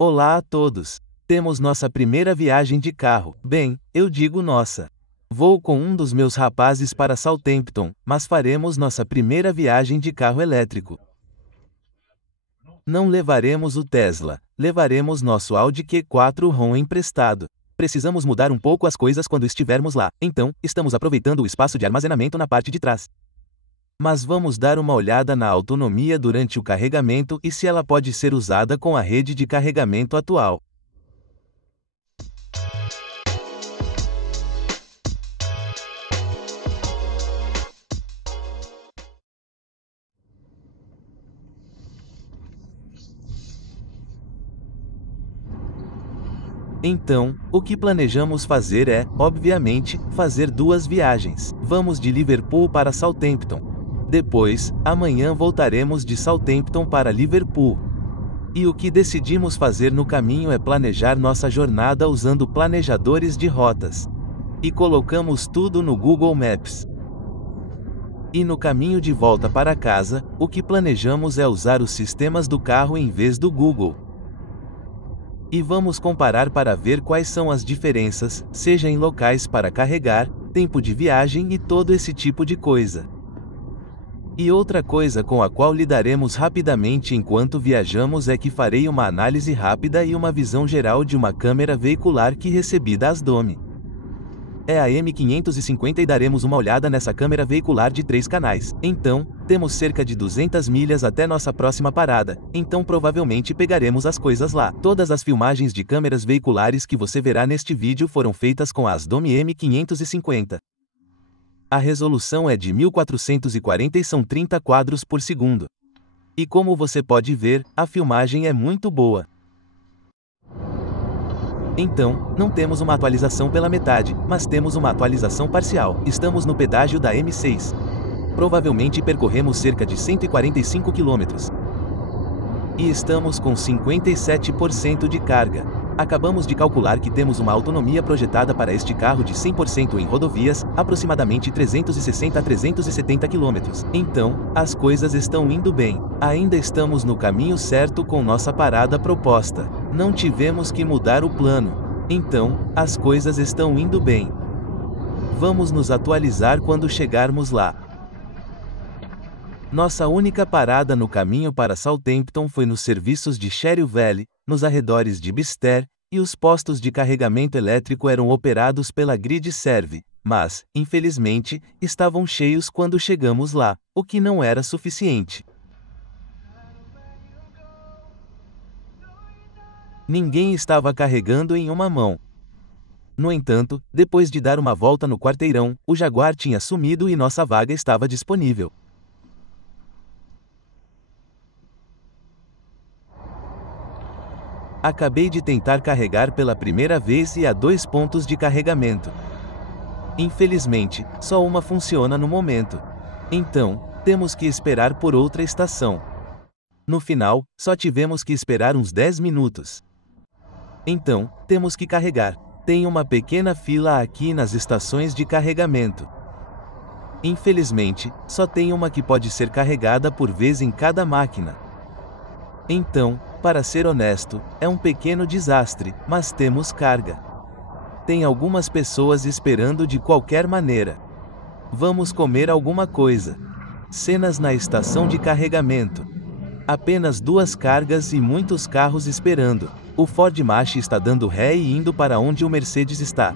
Olá a todos! Temos nossa primeira viagem de carro. Bem, eu digo nossa. Vou com um dos meus rapazes para Southampton, mas faremos nossa primeira viagem de carro elétrico. Não levaremos o Tesla, levaremos nosso Audi Q4 ROM emprestado. Precisamos mudar um pouco as coisas quando estivermos lá, então, estamos aproveitando o espaço de armazenamento na parte de trás. Mas vamos dar uma olhada na autonomia durante o carregamento e se ela pode ser usada com a rede de carregamento atual. Então, o que planejamos fazer é, obviamente, fazer duas viagens. Vamos de Liverpool para Southampton. Depois, amanhã voltaremos de Southampton para Liverpool. E o que decidimos fazer no caminho é planejar nossa jornada usando planejadores de rotas. E colocamos tudo no Google Maps. E no caminho de volta para casa, o que planejamos é usar os sistemas do carro em vez do Google. E vamos comparar para ver quais são as diferenças, seja em locais para carregar, tempo de viagem e todo esse tipo de coisa. E outra coisa com a qual lidaremos rapidamente enquanto viajamos é que farei uma análise rápida e uma visão geral de uma câmera veicular que recebi da Asdome. É a M550 e daremos uma olhada nessa câmera veicular de 3 canais. Então, temos cerca de 200 milhas até nossa próxima parada, então provavelmente pegaremos as coisas lá. Todas as filmagens de câmeras veiculares que você verá neste vídeo foram feitas com a Asdome M550. A resolução é de 1440 e são 30 quadros por segundo. E como você pode ver, a filmagem é muito boa. Então, não temos uma atualização pela metade, mas temos uma atualização parcial. Estamos no pedágio da M6. Provavelmente percorremos cerca de 145 km. E estamos com 57% de carga. Acabamos de calcular que temos uma autonomia projetada para este carro de 100% em rodovias, aproximadamente 360 a 370 km. Então, as coisas estão indo bem. Ainda estamos no caminho certo com nossa parada proposta. Não tivemos que mudar o plano. Então, as coisas estão indo bem. Vamos nos atualizar quando chegarmos lá. Nossa única parada no caminho para Southampton foi nos serviços de Cherry Valley, nos arredores de Bicester, e os postos de carregamento elétrico eram operados pela Grid Serve, mas, infelizmente, estavam cheios quando chegamos lá, o que não era suficiente. Ninguém estava carregando em uma mão. No entanto, depois de dar uma volta no quarteirão, o Jaguar tinha sumido e nossa vaga estava disponível. Acabei de tentar carregar pela primeira vez e há 2 pontos de carregamento. Infelizmente, só uma funciona no momento. Então, temos que esperar por outra estação. No final, só tivemos que esperar uns 10 minutos. Então, temos que carregar. Tem uma pequena fila aqui nas estações de carregamento. Infelizmente, só tem uma que pode ser carregada por vez em cada máquina. Então, para ser honesto, é um pequeno desastre, mas temos carga. Tem algumas pessoas esperando de qualquer maneira. Vamos comer alguma coisa. Cenas na estação de carregamento. Apenas 2 cargas e muitos carros esperando. O Ford Mach está dando ré e indo para onde o Mercedes está.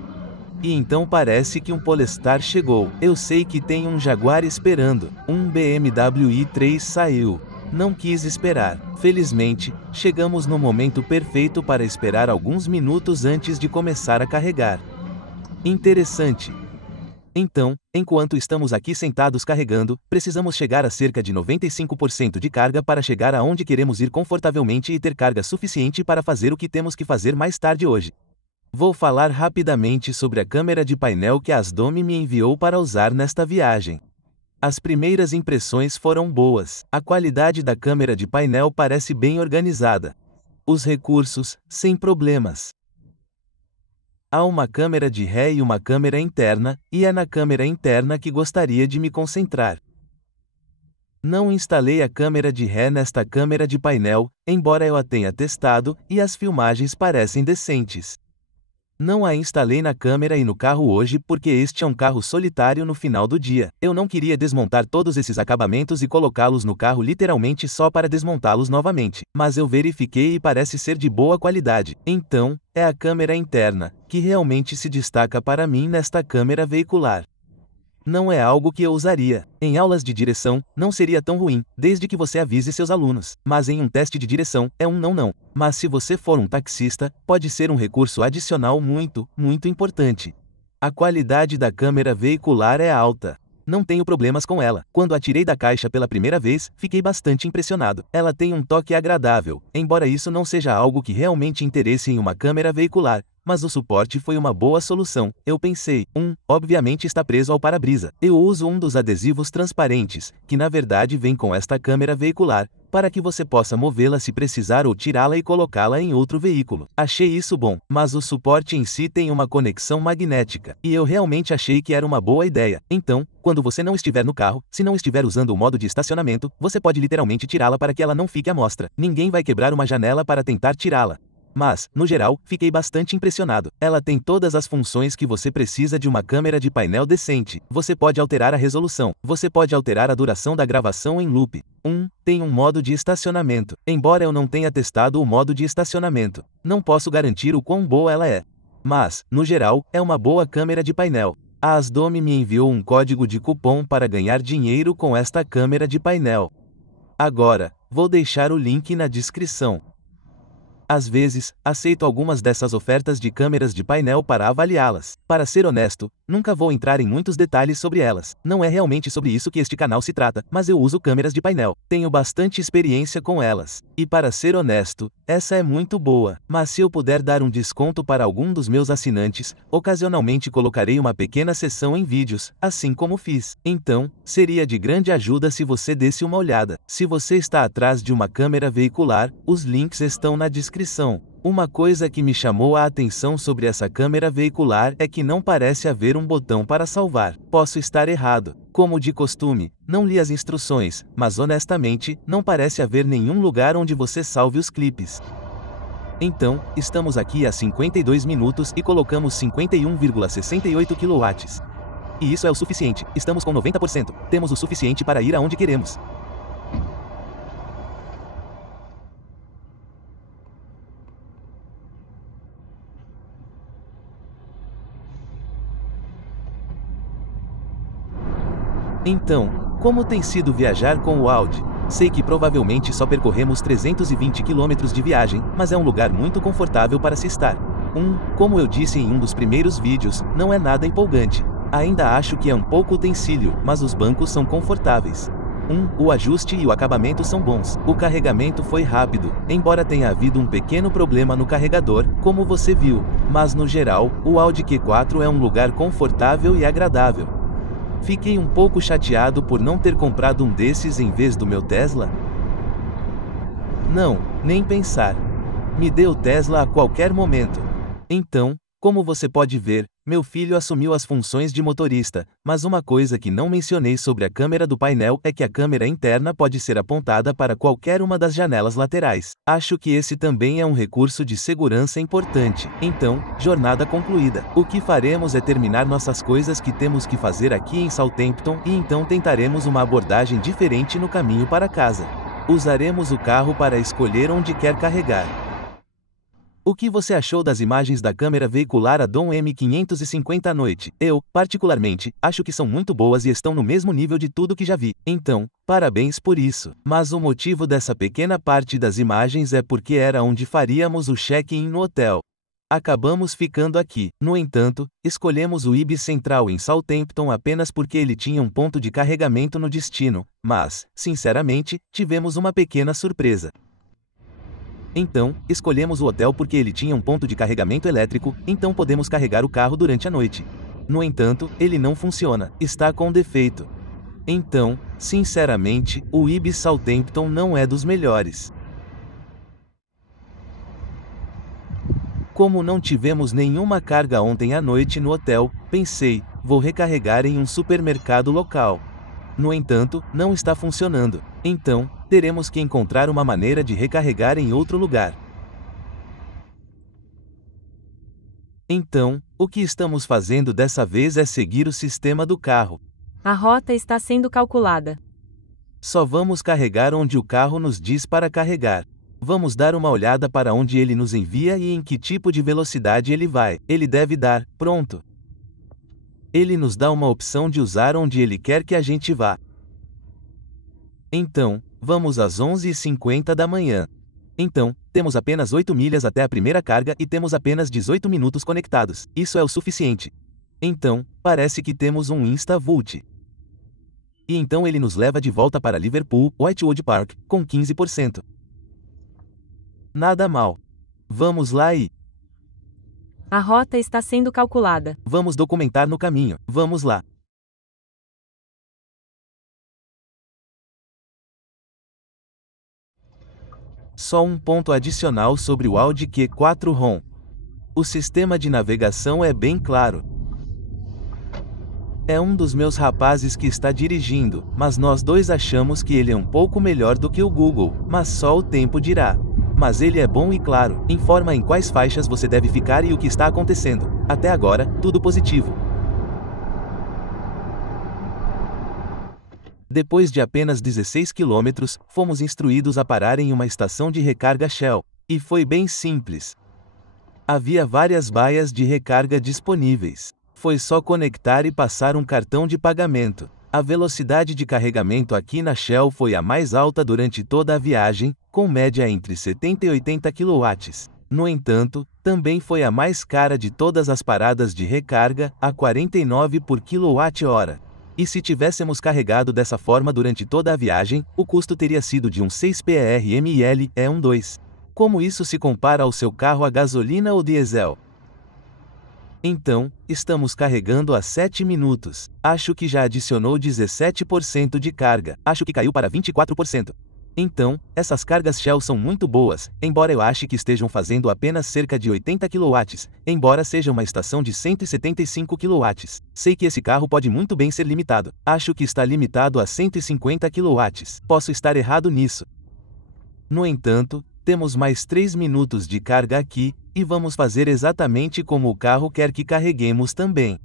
E então parece que um Polestar chegou. Eu sei que tem um Jaguar esperando. Um BMW i3 saiu. Não quis esperar. Felizmente, chegamos no momento perfeito para esperar alguns minutos antes de começar a carregar. Interessante. Então, enquanto estamos aqui sentados carregando, precisamos chegar a cerca de 95% de carga para chegar aonde queremos ir confortavelmente e ter carga suficiente para fazer o que temos que fazer mais tarde hoje. Vou falar rapidamente sobre a câmera de painel que a Asdome me enviou para usar nesta viagem. As primeiras impressões foram boas. A qualidade da câmera de painel parece bem organizada. Os recursos, sem problemas. Há uma câmera de ré e uma câmera interna, e é na câmera interna que gostaria de me concentrar. Não instalei a câmera de ré nesta câmera de painel, embora eu a tenha testado, e as filmagens parecem decentes. Não a instalei na câmera e no carro hoje porque este é um carro solitário no final do dia. Eu não queria desmontar todos esses acabamentos e colocá-los no carro literalmente só para desmontá-los novamente. Mas eu verifiquei e parece ser de boa qualidade. Então, é a câmera interna, que realmente se destaca para mim nesta câmera veicular. Não é algo que eu usaria. Em aulas de direção, não seria tão ruim, desde que você avise seus alunos. Mas em um teste de direção, é um não. Mas se você for um taxista, pode ser um recurso adicional muito importante. A qualidade da câmera veicular é alta. Não tenho problemas com ela. Quando a tirei da caixa pela primeira vez, fiquei bastante impressionado. Ela tem um toque agradável, embora isso não seja algo que realmente interesse em uma câmera veicular. Mas o suporte foi uma boa solução. Eu pensei, obviamente está preso ao para-brisa. Eu uso um dos adesivos transparentes, que na verdade vem com esta câmera veicular, para que você possa movê-la se precisar ou tirá-la e colocá-la em outro veículo. Achei isso bom, mas o suporte em si tem uma conexão magnética, e eu realmente achei que era uma boa ideia. Então, quando você não estiver no carro, se não estiver usando o modo de estacionamento, você pode literalmente tirá-la para que ela não fique à mostra. Ninguém vai quebrar uma janela para tentar tirá-la. Mas, no geral, fiquei bastante impressionado. Ela tem todas as funções que você precisa de uma câmera de painel decente. Você pode alterar a resolução. Você pode alterar a duração da gravação em loop. Tem um modo de estacionamento. Embora eu não tenha testado o modo de estacionamento, não posso garantir o quão boa ela é. Mas, no geral, é uma boa câmera de painel. A Asdome me enviou um código de cupom para ganhar dinheiro com esta câmera de painel. Agora, vou deixar o link na descrição. Às vezes, aceito algumas dessas ofertas de câmeras de painel para avaliá-las. Para ser honesto, nunca vou entrar em muitos detalhes sobre elas. Não é realmente sobre isso que este canal se trata, mas eu uso câmeras de painel. Tenho bastante experiência com elas. E para ser honesto, essa é muito boa. Mas se eu puder dar um desconto para algum dos meus assinantes, ocasionalmente colocarei uma pequena seção em vídeos, assim como fiz. Então, seria de grande ajuda se você desse uma olhada. Se você está atrás de uma câmera veicular, os links estão na descrição. Uma coisa que me chamou a atenção sobre essa câmera veicular é que não parece haver um botão para salvar. Posso estar errado. Como de costume, não li as instruções, mas honestamente, não parece haver nenhum lugar onde você salve os clipes. Então, estamos aqui há 52 minutos e colocamos 51,68 kW. E isso é o suficiente. Estamos com 90%. Temos o suficiente para ir aonde queremos. Então, como tem sido viajar com o Audi? Sei que provavelmente só percorremos 320 km de viagem, mas é um lugar muito confortável para se estar. Como eu disse em um dos primeiros vídeos, não é nada empolgante. Ainda acho que é um pouco utensílio, mas os bancos são confortáveis. O ajuste e o acabamento são bons. O carregamento foi rápido, embora tenha havido um pequeno problema no carregador, como você viu. Mas no geral, o Audi Q4 é um lugar confortável e agradável. Fiquei um pouco chateado por não ter comprado um desses em vez do meu Tesla. Não, nem pensar. Me dê o Tesla a qualquer momento. Então, como você pode ver, meu filho assumiu as funções de motorista, mas uma coisa que não mencionei sobre a câmera do painel é que a câmera interna pode ser apontada para qualquer uma das janelas laterais. Acho que esse também é um recurso de segurança importante. Então, jornada concluída. O que faremos é terminar nossas coisas que temos que fazer aqui em Southampton e então tentaremos uma abordagem diferente no caminho para casa. Usaremos o carro para escolher onde quer carregar. O que você achou das imagens da câmera veicular Addon M550 à noite? Eu, particularmente, acho que são muito boas e estão no mesmo nível de tudo que já vi. Então, parabéns por isso. Mas o motivo dessa pequena parte das imagens é porque era onde faríamos o check-in no hotel. Acabamos ficando aqui. No entanto, escolhemos o Ibis Central em Southampton apenas porque ele tinha um ponto de carregamento no destino, mas, sinceramente, tivemos uma pequena surpresa. Então, escolhemos o hotel porque ele tinha um ponto de carregamento elétrico, então podemos carregar o carro durante a noite. No entanto, ele não funciona, está com defeito. Então, sinceramente, o Ibis Southampton não é dos melhores. Como não tivemos nenhuma carga ontem à noite no hotel, pensei, vou recarregar em um supermercado local. No entanto, não está funcionando. Então, teremos que encontrar uma maneira de recarregar em outro lugar. Então, o que estamos fazendo dessa vez é seguir o sistema do carro. A rota está sendo calculada. Só vamos carregar onde o carro nos diz para carregar. Vamos dar uma olhada para onde ele nos envia e em que tipo de velocidade ele vai. Ele deve dar, pronto. Ele nos dá uma opção de usar onde ele quer que a gente vá. Então, vamos às 11h50 da manhã. Então, temos apenas 8 milhas até a primeira carga e temos apenas 18 minutos conectados. Isso é o suficiente. Então, parece que temos um InstaVolt. E então ele nos leva de volta para Liverpool, Whitewood Park, com 15%. Nada mal. Vamos lá e... A rota está sendo calculada. Vamos documentar no caminho. Vamos lá. Só um ponto adicional sobre o Audi Q4 ROM. O sistema de navegação é bem claro. É um dos meus rapazes que está dirigindo, mas nós dois achamos que ele é um pouco melhor do que o Google, mas só o tempo dirá. Mas ele é bom e claro, informa em quais faixas você deve ficar e o que está acontecendo. Até agora, tudo positivo. Depois de apenas 16 quilômetros, fomos instruídos a parar em uma estação de recarga Shell, e foi bem simples. Havia várias baias de recarga disponíveis. Foi só conectar e passar um cartão de pagamento. A velocidade de carregamento aqui na Shell foi a mais alta durante toda a viagem, com média entre 70 e 80 kW. No entanto, também foi a mais cara de todas as paradas de recarga, a 49 por kWh. E se tivéssemos carregado dessa forma durante toda a viagem, o custo teria sido de um 6 PRML E12. Como isso se compara ao seu carro a gasolina ou diesel? Então, estamos carregando há 7 minutos. Acho que já adicionou 17% de carga. Acho que caiu para 24%. Então, essas cargas Shell são muito boas, embora eu ache que estejam fazendo apenas cerca de 80 kW, embora seja uma estação de 175 kW. Sei que esse carro pode muito bem ser limitado. Acho que está limitado a 150 kW. Posso estar errado nisso. No entanto, temos mais 3 minutos de carga aqui, e vamos fazer exatamente como o carro quer que carreguemos também.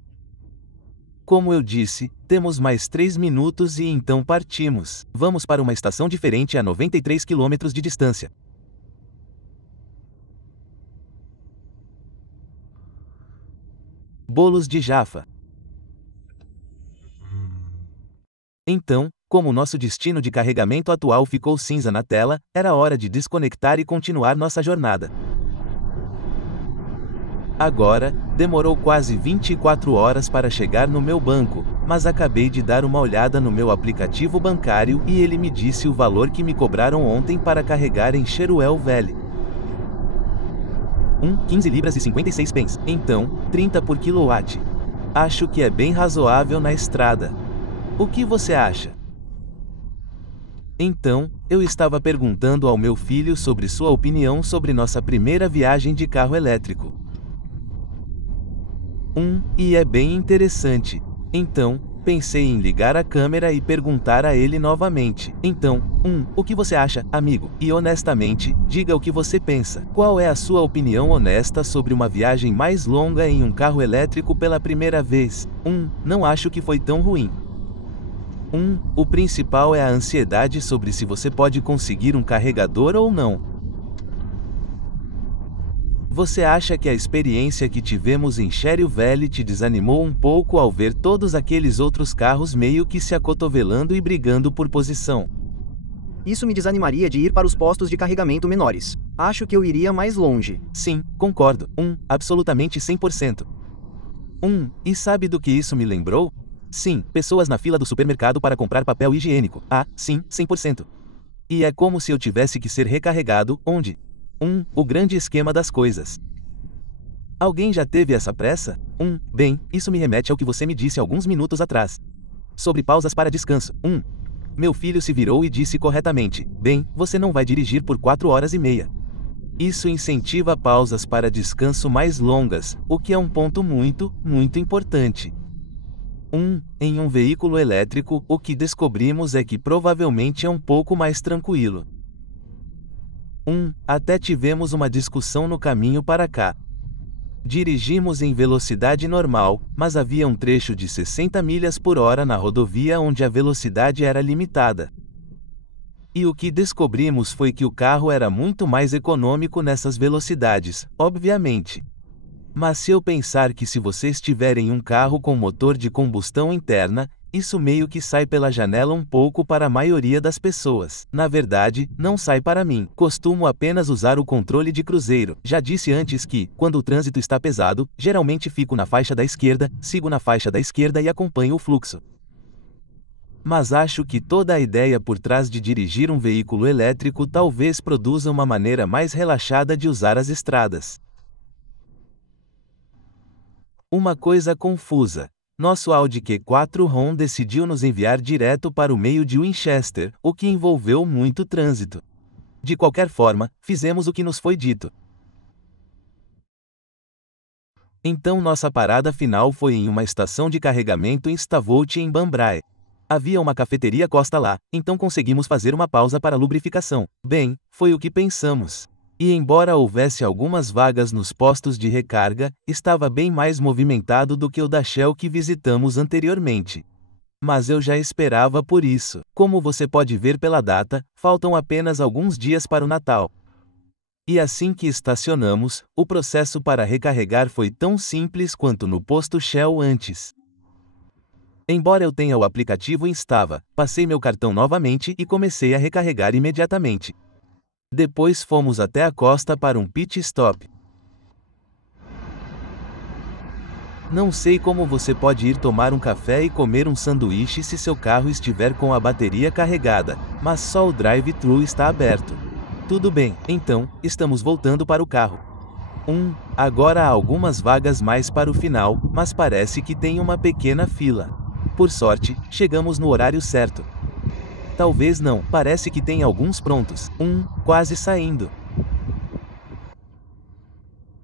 Como eu disse, temos mais 3 minutos e então partimos. Vamos para uma estação diferente a 93 km de distância. Bolos de Jaffa. Então, como nosso destino de carregamento atual ficou cinza na tela, era hora de desconectar e continuar nossa jornada. Agora, demorou quase 24 horas para chegar no meu banco, mas acabei de dar uma olhada no meu aplicativo bancário e ele me disse o valor que me cobraram ontem para carregar em Cherwell Valley. 15 libras e 56 pence. Então, 30 por quilowatt. Acho que é bem razoável na estrada. O que você acha? Então, eu estava perguntando ao meu filho sobre sua opinião sobre nossa primeira viagem de carro elétrico. E é bem interessante. Então, pensei em ligar a câmera e perguntar a ele novamente. Então, o que você acha, amigo? E honestamente, diga o que você pensa. Qual é a sua opinião honesta sobre uma viagem mais longa em um carro elétrico pela primeira vez? Não acho que foi tão ruim. O principal é a ansiedade sobre se você pode conseguir um carregador ou não. Você acha que a experiência que tivemos em Cherwell Valley te desanimou um pouco ao ver todos aqueles outros carros meio que se acotovelando e brigando por posição? Isso me desanimaria de ir para os postos de carregamento menores. Acho que eu iria mais longe. Sim, concordo. Absolutamente 100%. E sabe do que isso me lembrou? Sim, pessoas na fila do supermercado para comprar papel higiênico. Sim, 100%. E é como se eu tivesse que ser recarregado, onde? O grande esquema das coisas. Alguém já teve essa pressa? Bem, isso me remete ao que você me disse alguns minutos atrás. Sobre pausas para descanso. Meu filho se virou e disse corretamente: bem, você não vai dirigir por 4 horas e meia. Isso incentiva pausas para descanso mais longas, o que é um ponto muito, muito importante. Em um veículo elétrico, o que descobrimos é que provavelmente é um pouco mais tranquilo. Até tivemos uma discussão no caminho para cá. Dirigimos em velocidade normal, mas havia um trecho de 60 milhas por hora na rodovia onde a velocidade era limitada. E o que descobrimos foi que o carro era muito mais econômico nessas velocidades, obviamente. Mas se eu pensar que se você estiver em um carro com motor de combustão interna, isso meio que sai pela janela um pouco para a maioria das pessoas. Na verdade, não sai para mim. Costumo apenas usar o controle de cruzeiro. Já disse antes que, quando o trânsito está pesado, geralmente fico na faixa da esquerda, sigo na faixa da esquerda e acompanho o fluxo. Mas acho que toda a ideia por trás de dirigir um veículo elétrico talvez produza uma maneira mais relaxada de usar as estradas. Uma coisa confusa. Nosso Audi Q4 ROM decidiu nos enviar direto para o meio de Winchester, o que envolveu muito trânsito. De qualquer forma, fizemos o que nos foi dito. Então nossa parada final foi em uma estação de carregamento em Stavold em Banbrae. Havia uma cafeteria Costa lá, então conseguimos fazer uma pausa para lubrificação. Bem, foi o que pensamos. E embora houvesse algumas vagas nos postos de recarga, estava bem mais movimentado do que o da Shell que visitamos anteriormente. Mas eu já esperava por isso. Como você pode ver pela data, faltam apenas alguns dias para o Natal. E assim que estacionamos, o processo para recarregar foi tão simples quanto no posto Shell antes. Embora eu tenha o aplicativo instalado, passei meu cartão novamente e comecei a recarregar imediatamente. Depois fomos até a costa para um pit stop. Não sei como você pode ir tomar um café e comer um sanduíche se seu carro estiver com a bateria carregada, mas só o drive-thru está aberto. Tudo bem, então, estamos voltando para o carro. Agora há algumas vagas mais para o final, mas parece que tem uma pequena fila. Por sorte, chegamos no horário certo. Talvez não, parece que tem alguns prontos. Quase saindo.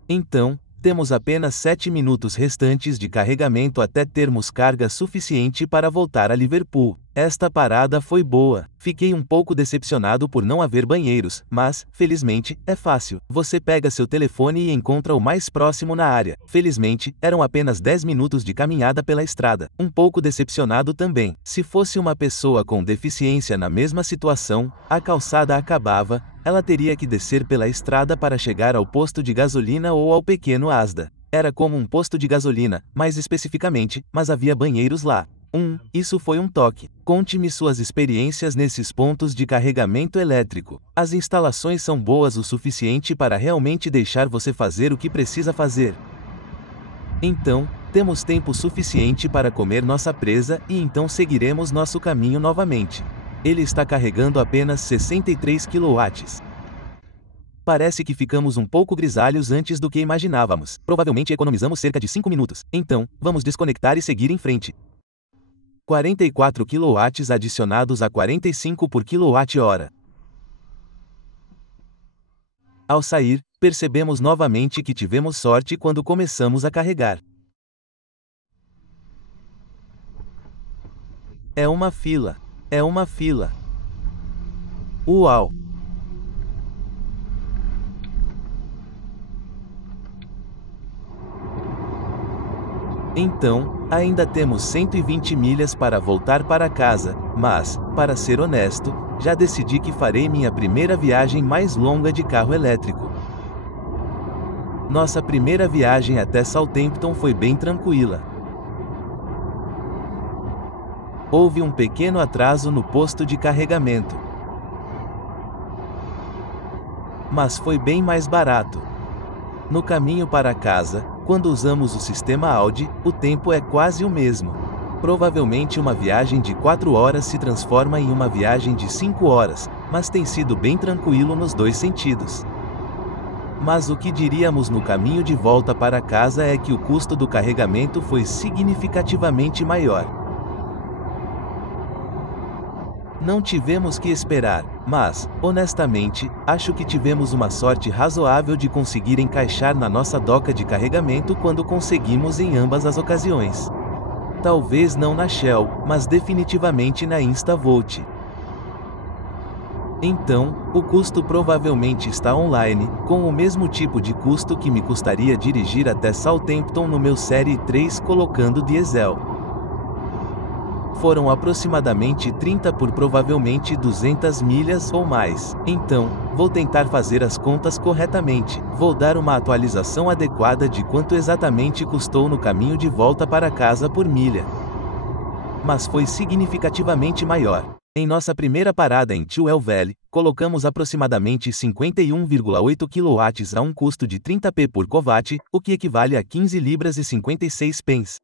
Então, temos apenas 7 minutos restantes de carregamento até termos carga suficiente para voltar a Liverpool. Esta parada foi boa. Fiquei um pouco decepcionado por não haver banheiros, mas, felizmente, é fácil. Você pega seu telefone e encontra o mais próximo na área. Felizmente, eram apenas 10 minutos de caminhada pela estrada. Um pouco decepcionado também. Se fosse uma pessoa com deficiência na mesma situação, a calçada acabava, ela teria que descer pela estrada para chegar ao posto de gasolina ou ao pequeno Asda. Era como um posto de gasolina, mais especificamente, mas havia banheiros lá. Isso foi um toque. Conte-me suas experiências nesses pontos de carregamento elétrico. As instalações são boas o suficiente para realmente deixar você fazer o que precisa fazer. Então, temos tempo suficiente para comer nossa presa e então seguiremos nosso caminho novamente. Ele está carregando apenas 63 kW. Parece que ficamos um pouco grisalhos antes do que imaginávamos. Provavelmente economizamos cerca de 5 minutos. Então, vamos desconectar e seguir em frente. 44 kW adicionados a 45 por kWh. Ao sair, percebemos novamente que tivemos sorte quando começamos a carregar. É uma fila. É uma fila. Uau! Então, ainda temos 120 milhas para voltar para casa, mas, para ser honesto, já decidi que farei minha primeira viagem mais longa de carro elétrico. Nossa primeira viagem até Southampton foi bem tranquila. Houve um pequeno atraso no posto de carregamento. Mas foi bem mais barato. No caminho para casa, quando usamos o sistema Audi, o tempo é quase o mesmo. Provavelmente uma viagem de 4 horas se transforma em uma viagem de 5 horas, mas tem sido bem tranquilo nos dois sentidos. Mas o que diríamos no caminho de volta para casa é que o custo do carregamento foi significativamente maior. Não tivemos que esperar, mas, honestamente, acho que tivemos uma sorte razoável de conseguir encaixar na nossa doca de carregamento quando conseguimos em ambas as ocasiões. Talvez não na Shell, mas definitivamente na InstaVolt. Então, o custo provavelmente está online, com o mesmo tipo de custo que me custaria dirigir até Southampton no meu Série 3 colocando diesel. Foram aproximadamente 30 por provavelmente 200 milhas ou mais. Então, vou tentar fazer as contas corretamente. Vou dar uma atualização adequada de quanto exatamente custou no caminho de volta para casa por milha. Mas foi significativamente maior. Em nossa primeira parada em Tewell Valley, colocamos aproximadamente 51,8 kW a um custo de 30p por kW, o que equivale a 15 libras e 56 pence.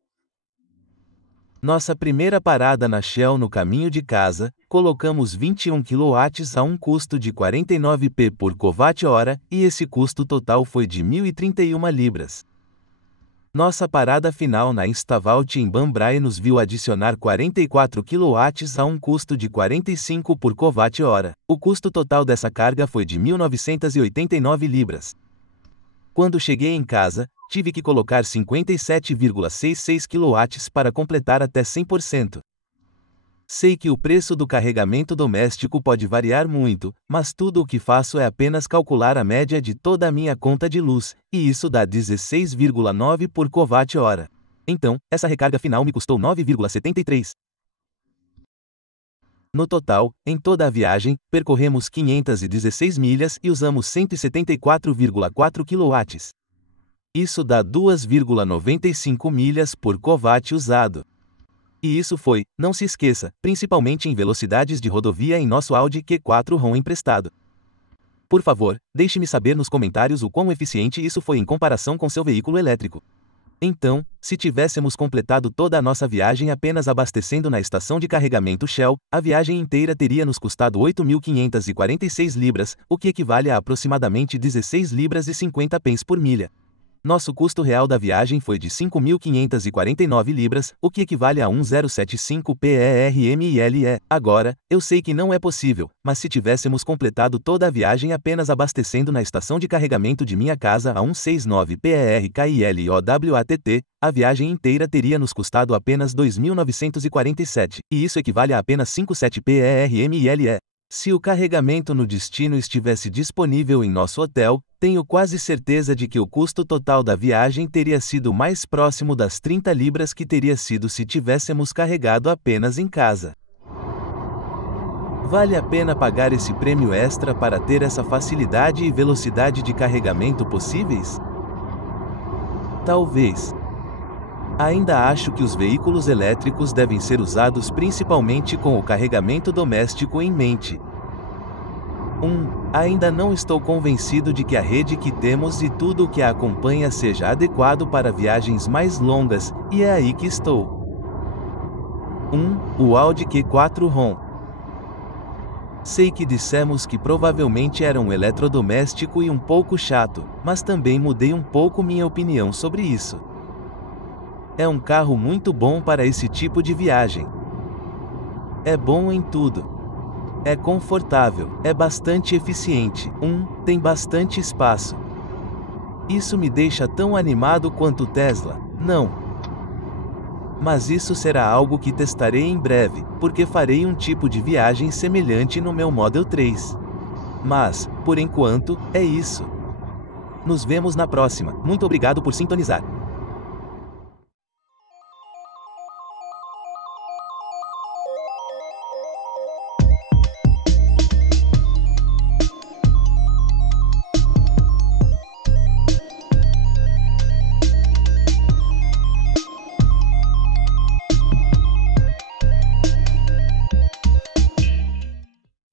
Nossa primeira parada na Shell no caminho de casa, colocamos 21 kW a um custo de 49p por kWh, e esse custo total foi de 1.031 libras. Nossa parada final na InstaVolt em Banbury nos viu adicionar 44 kW a um custo de 45 por kWh. O custo total dessa carga foi de 1.989 libras. Quando cheguei em casa, tive que colocar 57,66 kW para completar até 100%. Sei que o preço do carregamento doméstico pode variar muito, mas tudo o que faço é apenas calcular a média de toda a minha conta de luz, e isso dá 16,9 por kWh. Então, essa recarga final me custou 9,73. No total, em toda a viagem, percorremos 516 milhas e usamos 174,4 kW. Isso dá 2,95 milhas por kW usado. E isso foi, não se esqueça, principalmente em velocidades de rodovia em nosso Audi Q4 ROM emprestado. Por favor, deixe-me saber nos comentários o quão eficiente isso foi em comparação com seu veículo elétrico. Então, se tivéssemos completado toda a nossa viagem apenas abastecendo na estação de carregamento Shell, a viagem inteira teria nos custado 8.546 libras, o que equivale a aproximadamente 16 libras e 50 pence por milha. Nosso custo real da viagem foi de 5.549 libras, o que equivale a 1.075 PERMILE. Agora, eu sei que não é possível, mas se tivéssemos completado toda a viagem apenas abastecendo na estação de carregamento de minha casa a 169 PERKILOWATT, a viagem inteira teria nos custado apenas 2.947, e isso equivale a apenas 57 PERMILE. Se o carregamento no destino estivesse disponível em nosso hotel, tenho quase certeza de que o custo total da viagem teria sido mais próximo das 30 libras que teria sido se tivéssemos carregado apenas em casa. Vale a pena pagar esse prêmio extra para ter essa facilidade e velocidade de carregamento possíveis? Talvez. Ainda acho que os veículos elétricos devem ser usados principalmente com o carregamento doméstico em mente. Ainda não estou convencido de que a rede que temos e tudo o que a acompanha seja adequado para viagens mais longas, e é aí que estou. O Audi Q4 ROM. Sei que dissemos que provavelmente era um eletrodoméstico e um pouco chato, mas também mudei um pouco minha opinião sobre isso. É um carro muito bom para esse tipo de viagem. É bom em tudo. É confortável, é bastante eficiente. Tem bastante espaço. Isso me deixa tão animado quanto o Tesla, não. Mas isso será algo que testarei em breve, porque farei um tipo de viagem semelhante no meu Model 3. Mas, por enquanto, é isso. Nos vemos na próxima. Muito obrigado por sintonizar.